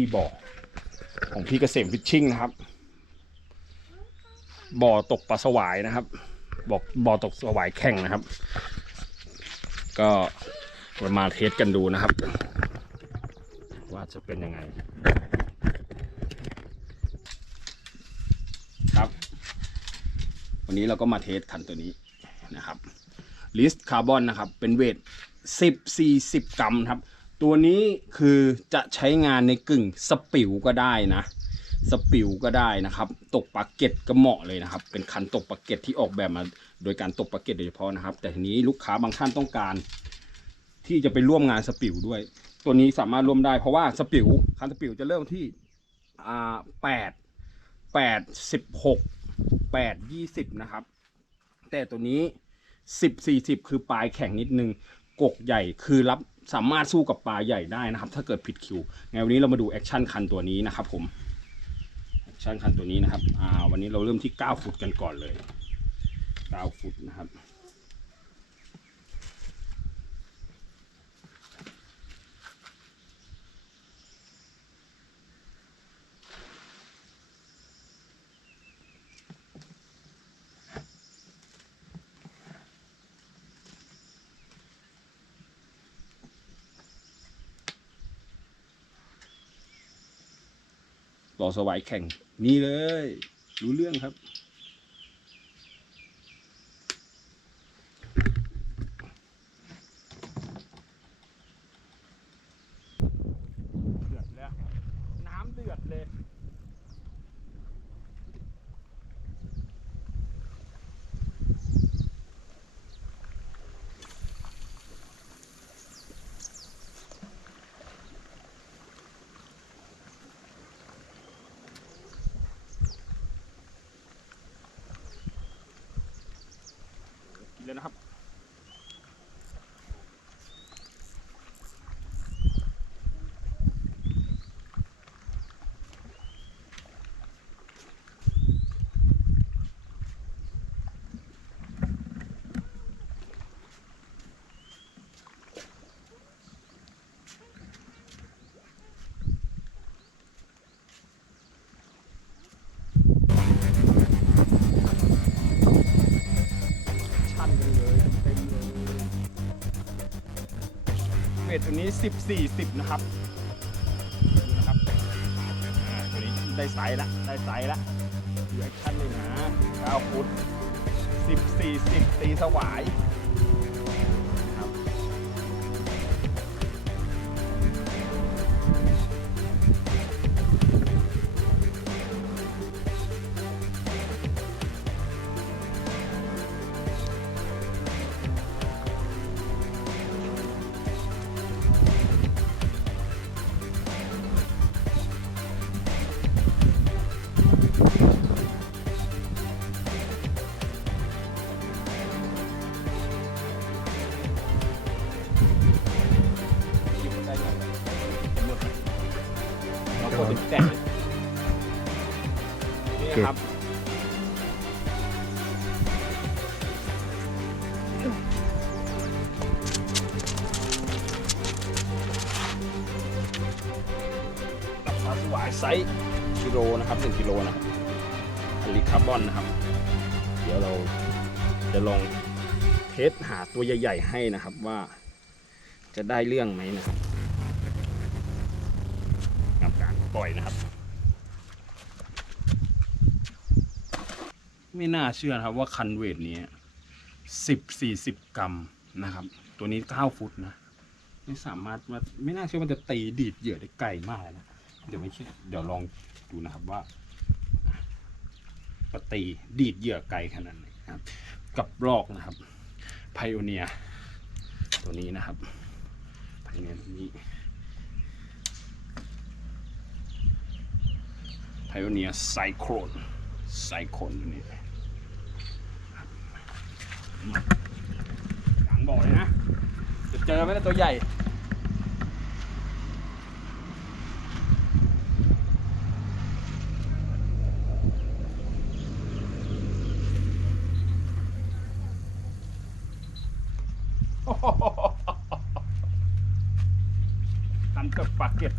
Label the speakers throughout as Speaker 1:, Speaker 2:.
Speaker 1: ที่บ่อของพี่เกษมฟิชชิ่งนะครับ บ่อตกปลาสวายนะครับบ่อบ่อตกสวายแข่งนะครับ ก็มาเทสกันดูนะครับ ว่าจะเป็นยังไง ครับ วันนี้เราก็มาเทสคันตัวนี้นะครับลิสคาร์บอนนะครับ เป็นเวท10 40 กรัมครับ ตัวนี้คือจะใช้งานในกึ่งสปิวก็ได้นะ สปิวก็ได้นะครับ ตกปลาเก็ตก็เหมาะเลยนะครับ เป็นคันตกปลาเก็ตที่ออกแบบมา โดยการตกปลาเก็ตโดยเฉพาะนะครับ แต่ทีนี้ลูกค้าบางท่านต้องการ ที่จะไปร่วมงานสปิวด้วย ตัวนี้สามารถร่วมได้เพราะว่าสปิวคันสปิวจะเริ่มที่อ่าแปดแปดสิบหกแปดยี่สิบนะครับ แต่ตัวนี้สิบสี่สิบคือปลายแข็งนิดนึงกกใหญ่คือรับ สามารถสู้กับปลาใหญ่ได้นะครับ ถ้าเกิดผิดคิวไงวันนี้เรามาดูแอคชั่นคันตัวนี้นะครับ ผมแอคชั่นคันตัวนี้นะครับอ่าวันนี้เราเริ่มที่ 9 ฟุตกันก่อนเลย 9 ฟุตนะครับ รอสวายแข่งนี่เลย รู้เรื่องครับ เดือดแล้ว น้ำเดือดเลย กิน เลยนะครับ 11 อันนี้ 14 10 นะครับนะครับตัวนี้ได้ไซส์ละได้ไซส์ละดูแอคชั่นเลยนะ9ฟุต14 10 ตีสวาย ไซส์กิโลนะครับ1กิโลนะครับอะลิคาร์บอนนะครับ เดี๋ยวเราจะลองเทสหาตัวใหญ่ ๆ ให้นะครับว่าจะได้เรื่องไหมนะครับกับการปล่อยนะครับ ไม่น่าเชื่อครับว่าคันเวทนี้สิบสี่สิบกรัมนะครับ ตัวนี้เก้าฟุตนะ ไม่สามารถว่าไม่น่าเชื่อว่าจะตีดีดเหยื่อได้ไกลมากนะ เดี๋ยวไม่เชื่อเดี๋ยวลองดูนะครับว่าปตีดีดเหยื่อไกลขนาดไหนนะครับ กับลอกนะครับไพโอเนียตัวนี้นะครับไพโอเนียตัวนี้ไพโอเนียไซโครนไซโครนตัวนี้หลังบอกเลยนะจะเจอไหมนะตัวใหญ่ คันเกิดปากเก็ต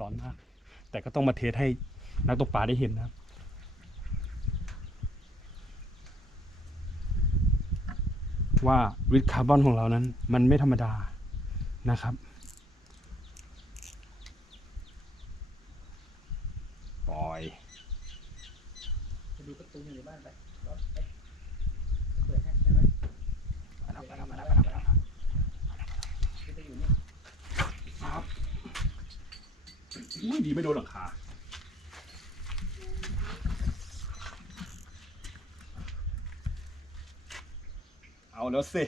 Speaker 1: ร้อนมาก แต่ก็ต้องมาเทสให้นักตกปลาได้เห็นนะครับว่าวิตคาร์บอนของเรานั้น มันไม่ธรรมดานะครับ ปล่อย
Speaker 2: ไปดูการ์ตูนอยู่ในบ้านไปรถไปเปิดให้ใช่ไหม
Speaker 1: มาแล้วมาแล้วมาแล้วมาแล้วมาแล้ว
Speaker 2: ก็จะอยู่นี่
Speaker 1: ครับ อุ้ยดีไม่โดนหลังคาเอาแล้วสิ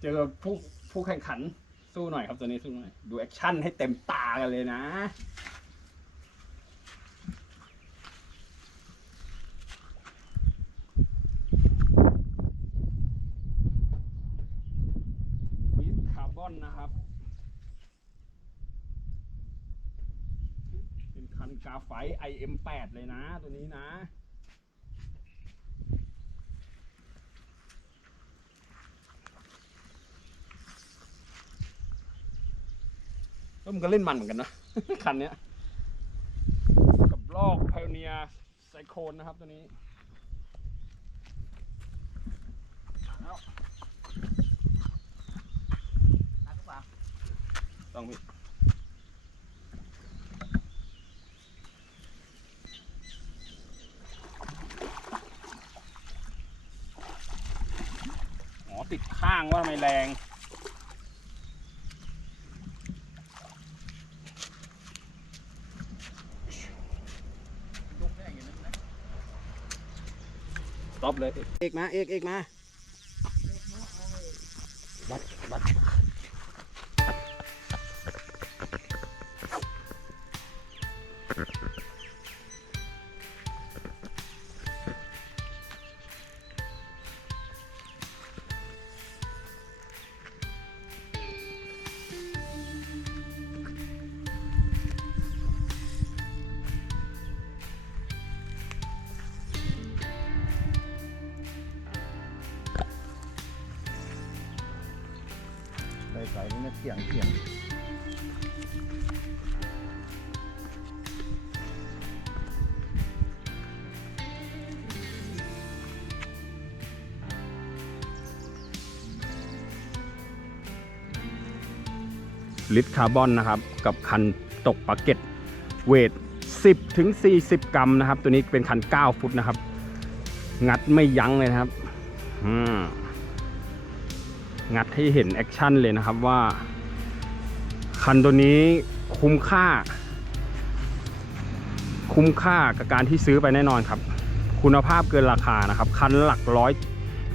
Speaker 1: เจอผู้ผู้แข่งขันสู้หน่อยครับตัวนี้สู้หน่อย ดูแอคชั่นให้เต็มตากันเลยนะ วิสคาร์บอนนะครับ เป็นคันกาไฟ IM8 เลยนะ ตัวนี้นะก็มันก็เล่นมันเหมือนกันนะ คันเนี้ย กับลอกพ i เนียไซโคนนะครับตัวนี้ต้องมี ติดข้างว่าทำไมแรง
Speaker 2: ลุกได้อย่างนั้นนะ
Speaker 1: ต็อปเลย เอกมา เอกเอกมา
Speaker 2: เสียงเสียง
Speaker 1: ลิตรคาร์บอนนะครับ กับคันตกปาเก็ตเวท 10ถึง40 กรัมนะครับ ตัวนี้เป็นคัน 9 ฟุตนะครับ งัดไม่ยั้งเลยนะครับ อืม งัดให้เห็นแอคชั่นเลยนะครับว่า คันตัวนี้คุ้มค่า คุ้มค่ากับการที่ซื้อไปแน่นอนครับ คุณภาพเกินราคานะครับ คันหลักร้อย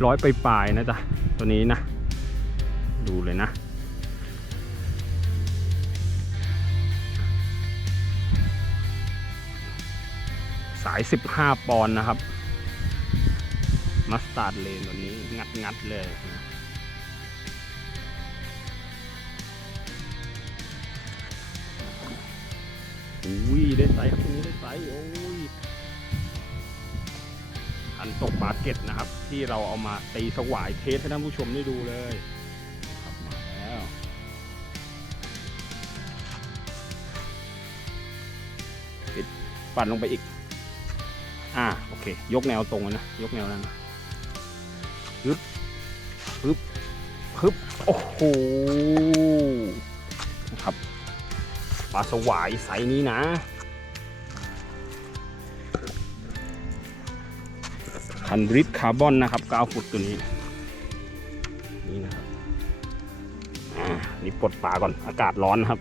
Speaker 1: ร้อยไปปลายนะจ๊ะตัวนี้นะ ดูเลยนะสาย 15 ปอนด์นะครับ มัสตาร์ดเลนตัวนี้ งัดงัดๆเลย อุ้ยได้ไซส์ครับตรงนี้ได้ไซส์โอ้ยอันตกบาเก็ตนะครับ ที่เราเอามาตีสวายเทสให้ท่านผู้ชมได้ดูเลยครับมาแล้วปิดปั่นลงไปอีก อ่าโอเค ยกแนวตรงนะ ยกแนวนั้นนะฮึบฮึบฮึบโอ้โห ปลาสวายไซส์นี้นะ คันริดคาร์บอนนะครับ9ฟุตตัวนี้ นี่นะครับอ่านี่ปลดปลาก่อนอากาศร้อนครับ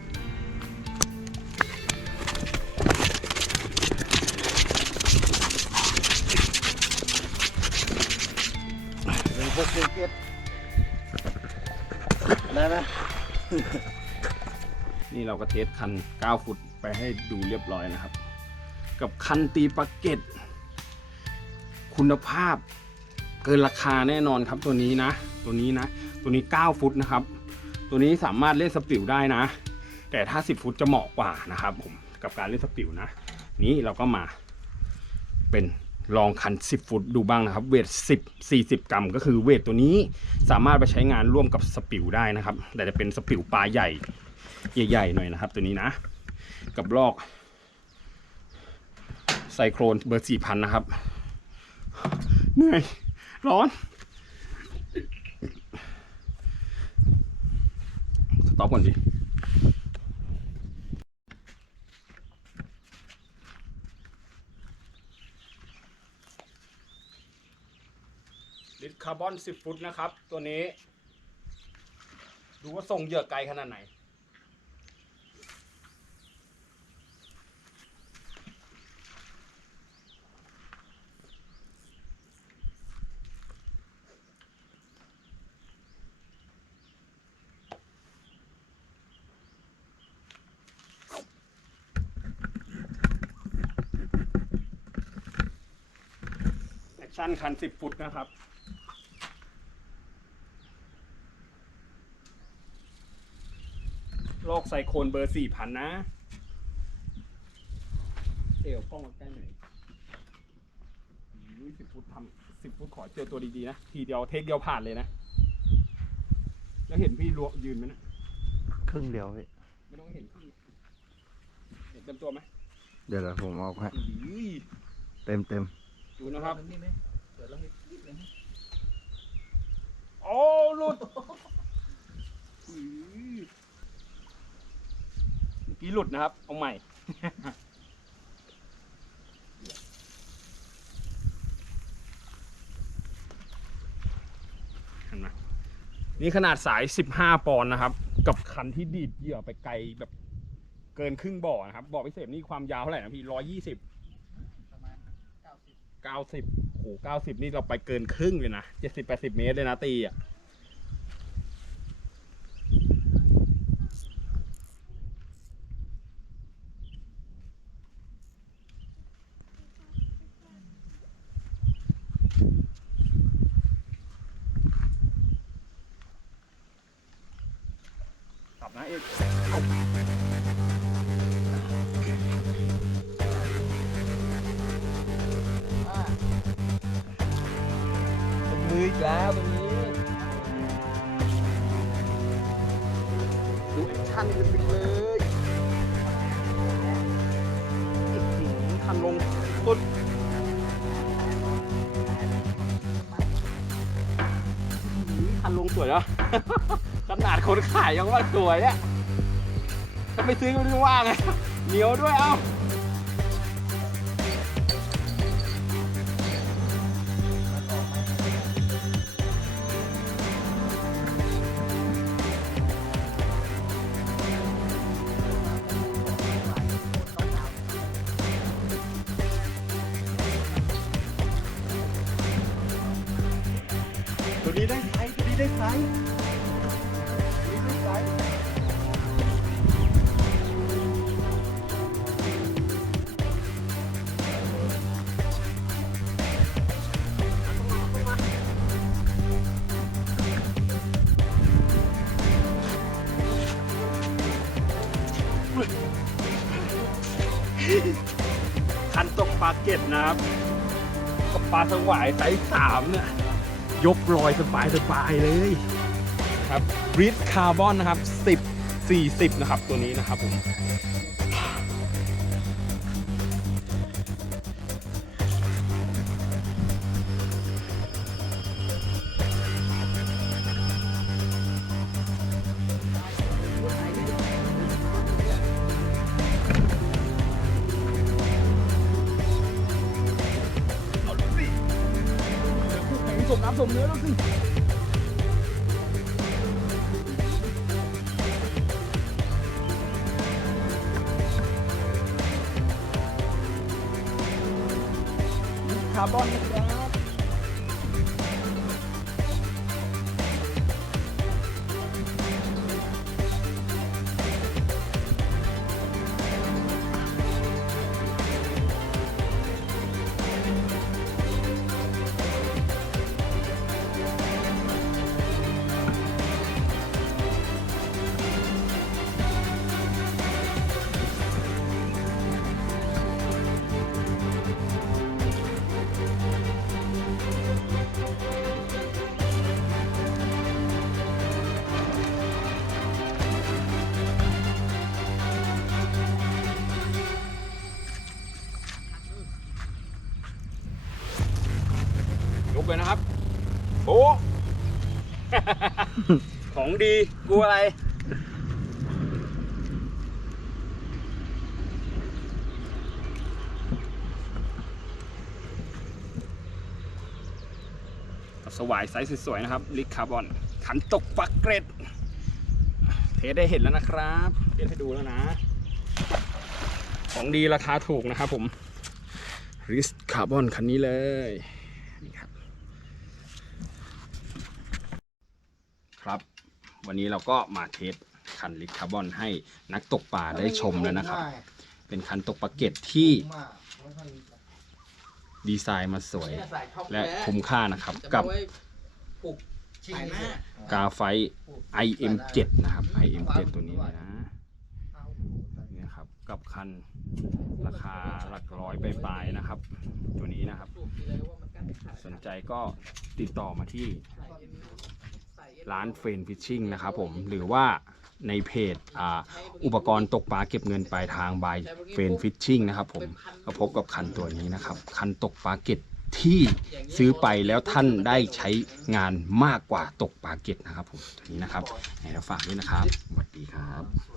Speaker 2: เป็นพวกเกเก็ตได้ไหม
Speaker 1: นี่เราก็เทสคัน 9 ฟุตไปให้ดูเรียบร้อยนะครับ กับคันตีปาเก็ต คุณภาพเกินราคาแน่นอนครับตัวนี้นะ ตัวนี้นะ ตัวนี้ 9 ฟุตนะครับ ตัวนี้สามารถเล่นสปิลได้นะ แต่ถ้า 10 ฟุตจะเหมาะกว่านะครับผมกับการเล่นสปิลนะ นี้เราก็มาเป็นลองคัน 10 ฟุตดูบ้างนะครับ เวท 10 40 กรัม ก็คือเวทตัวนี้สามารถไปใช้งานร่วมกับสปิลได้นะครับ แต่จะเป็นสปิลปลาใหญ่ ใหญ่ๆหน่อยนะครับ ตัวนี้นะ กับลอกไซโครนเบอร์สี่พันนะครับเหนื่อยร้อนสต็อปก่อนดิลิตรคาร์บอน 10 ฟุตนะครับ ตัวนี้ ดูว่าส่งเหยื่อไกลขนาดไหน แอคชั่นคัน10ฟุตนะครับโลกไซโคนเบอร์4,000นะ เอวกล้องมาใกล้หน่อยอุ้ย10ฟุตทำ10ฟุตขอเจอตัวดีๆนะ ทีเดียวเทคเดียวผ่านเลยนะ แล้วเห็นพี่ลวยืนไหมนะ
Speaker 3: ครึ่งเดียวพี่
Speaker 1: ไม่ต้องเห็นพี่เห็นเต็มตัวไหม
Speaker 3: เดี๋ยวเดี๋ยวผมเอาให้
Speaker 1: อุ้ย
Speaker 3: เต็มเต็ม
Speaker 1: ดูนะครับ
Speaker 2: มันนี่ไหมเปิดแล้วให้ยิบเลยนะ
Speaker 1: โอ้หลุดอื้อเมื่อกี้หลุดนะครับ เอาใหม่เห็นไหมนี่ขนาดสาย 15 ปอนด์นะครับ กับคันที่ดีดเหยื่อไปไกลแบบเกินครึ่งบ่อนะครับ บ่อพิเศษนี่ความยาวเท่าไหร่นะพี่ 120
Speaker 2: ประมาณเก้าสิบ
Speaker 1: เก้าสิบโหเก้าสิบนี่เราไปเกินครึ่งเลยนะเจ็ดสิบแปดสิบเมตรเลยนะตีอะ ดูแอคชั่นกันไปเลยอื้อหือคันลงสุดอื้อหือคันลงสวยเนาะขนาดคนขายยังว่าสวยเนี่ยถ้าไม่ซื้อก็ไม่รู้ว่าไงเหนียวด้วยเอ้า นี้ได้ไซส์ตัวนี้ได้ไซส์ตัวนี้ได้ไซส์คันตกปลาเก็ดนะครับ กับปลาสวายไซส์สามเนี่ย ยกลอยสบายสบายเลยครับริดคาร์บอนนะครับ 10 40 นะครับ ตัวนี้นะครับผม คาร์บอน ดีกลัวอะไร สวายไซส์สวยๆนะครับ ลิกคาร์บอน ขันตกปักเกรด เทสได้เห็นแล้วนะครับเทสให้ดูแล้วนะ ของดีราคาถูกนะครับผมริสคาร์บอนคันนี้เลยนี่ครับ วันนี้เราก็มาเทสคันลิสคาร์บอนให้นักตกปลาได้ชมแล้วนะครับ เป็นคันตกปลาเก็ตที่ดีไซน์มาสวย
Speaker 2: เนี่ยใส่ท็อป
Speaker 1: และ
Speaker 2: แคุ้
Speaker 1: มค่านะครับ
Speaker 2: จะ
Speaker 1: กับ
Speaker 2: ไว้ปลูกถ่ายหน้า
Speaker 1: กาไฟ IM7 นะครับ IM7 ตัวนี้เลยนะนี่นะครับกับคันราคาหลักร้อยปลายๆนะครับ ตัวนี้นะครับ
Speaker 2: ปลูกทีเลยว่ามันกันขาด
Speaker 1: สนใจก็ติดต่อมาที่ ร้านเฟรนฟิชชิ่งนะครับผมหรือว่าในเพจอ,อุปกรณ์ตกปลาเก็บเงินปลายทางบายเฟรนฟิชชิ่งนะครับผมก็พบกับคันตัวนี้นะครับ คันตกปลาเก็ตที่ซื้อไปแล้วท่านได้ใช้งานมากกว่าตกปลาเก็ตนะครับผมตัวนี้นะครับให้เราฝากด้วยนะครับสวัสดีครับ